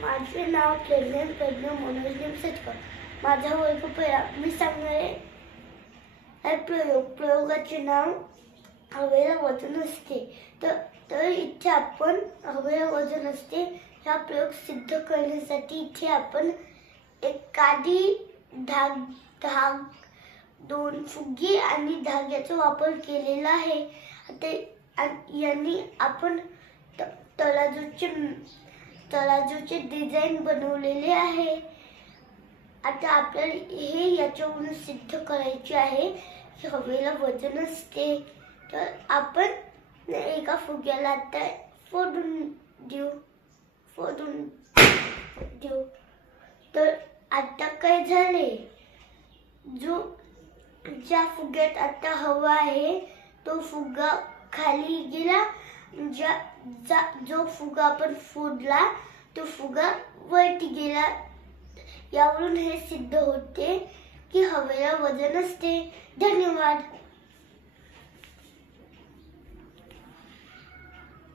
माझे नाव प्रज्ञा मनोज निमसटकर. माझा वर्ग पहिला. मी सांगणारे आहे प्रयोगाचे नाव हवेला वजन असते. तर इथे आपण हवेला वजन असते हा प्रयोग सिद्ध करण्यासाठी इथे आपण एखादी दोन फुगे आणि धाग्याचा वापर केलेला आहे. यांनी आपण तराजूचे डिझाईन बनवलेले आहे. आता आपल्याला हे याच्यावरून सिद्ध करायचे आहे की हवेला वजन असते. तर आपण एका फुग्याला आता फोडून देऊ. तर आता काय झाले, ज्या फुग्यात आता हवा आहे तो फुगा खाली गेला. जो फुगा आपण फोडला तो फुगा वरती गेला. यावरून हे सिद्ध होते की हवेला वजन असते. धन्यवाद.